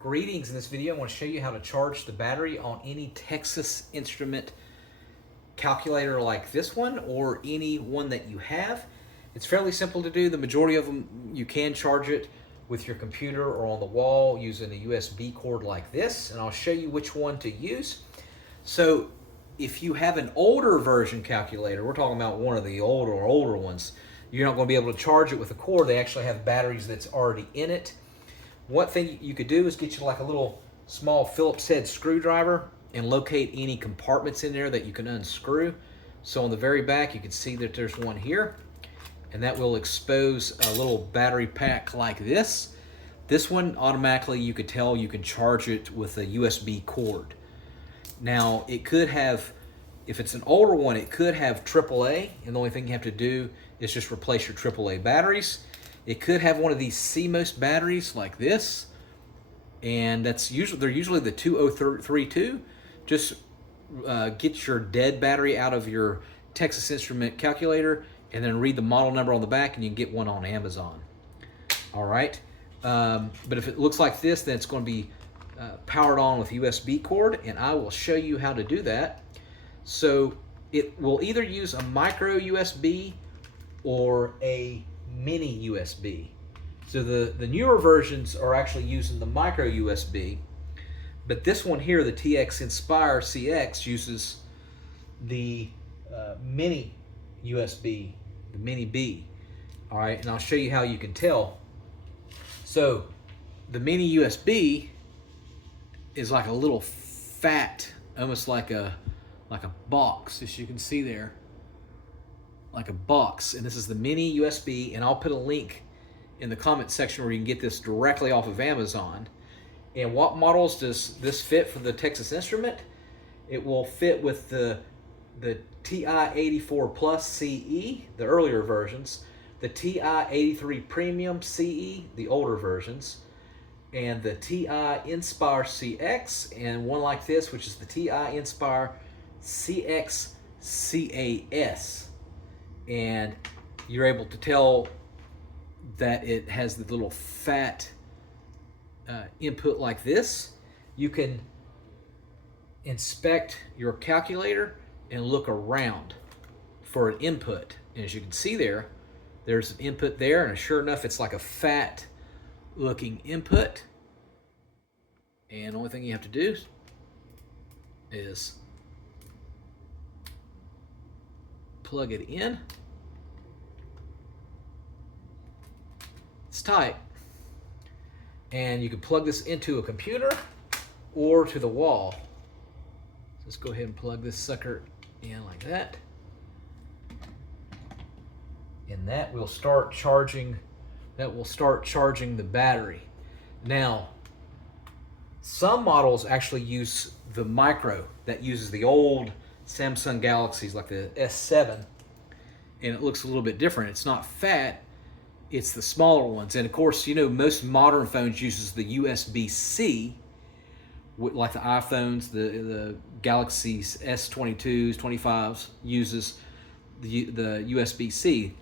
Greetings. In this video I want to show you how to charge the battery on any Texas Instrument calculator like this one or any one that you have. It's fairly simple to do. The majority of them you can charge it with your computer or on the wall using a USB cord like this, and I'll show you which one to use. So if you have an older version calculator, we're talking about one of the older ones, you're not going to be able to charge it with a cord. They actually have batteries that's already in it. One thing you could do is get you like a little small Phillips head screwdriver and locate any compartments in there that you can unscrew. So on the very back, you can see that there's one here, and that will expose a little battery pack like this. This one, automatically you could tell you can charge it with a USB cord. Now it could have, if it's an older one, it could have AAA, and the only thing you have to do is just replace your AAA batteries. It could have one of these CMOS batteries like this, and they're usually the 2032. Just get your dead battery out of your Texas Instrument calculator and then read the model number on the back, and you can get one on Amazon. All right, but if it looks like this, then it's going to be powered on with USB cord, and I will show you how to do that. So it will either use a micro USB or a mini USB. So the newer versions are actually using the micro USB, but this one here, the TI-Nspire CX, uses the mini USB, the mini B. All right, and I'll show you how you can tell. So the mini USB is like a little fat, almost like a box, as you can see there, like a box. And this is the mini USB, and I'll put a link in the comment section where you can get this directly off of Amazon. And what models does this fit for the Texas Instrument? It will fit with the TI-84 Plus CE, the earlier versions, the TI-83 Premium CE, the older versions, and the TI-Nspire CX, and one like this, which is the TI-Nspire CX CAS. And you're able to tell that it has the little fat input like this. You can inspect your calculator and look around for an input. And as you can see there, there's an input there, and sure enough, it's like a fat looking input. And the only thing you have to do is plug it in. It's tight, and you can plug this into a computer or to the wall. Let's go ahead and plug this sucker in like that, and that will start charging. That will start charging the battery. Now, some models actually use the micro that uses the old Samsung Galaxies, like the S7, and it looks a little bit different. It's not fat, it's the smaller ones. And of course, you know, most modern phones uses the USB-C, like the iPhones, the Galaxies S22s, 25s uses the USB-C.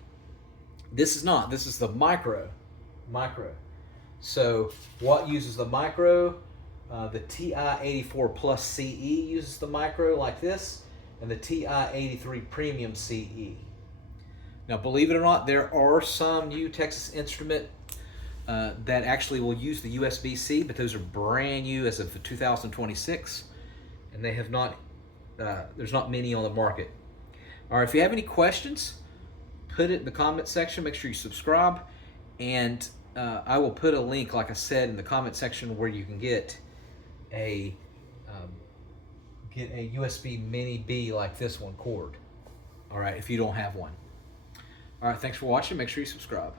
This is not, this is the micro. So what uses the micro? The TI-84 Plus CE uses the micro like this, and the TI-83 Premium CE. Now, believe it or not, there are some new Texas Instrument that actually will use the USB-C, but those are brand new as of 2026, and they have not. There's not many on the market. All right, if you have any questions, put it in the comment section. Make sure you subscribe, and I will put a link, like I said, in the comment section where you can get a USB Mini B like this one cord. All right, if you don't have one. All right, thanks for watching. Make sure you subscribe.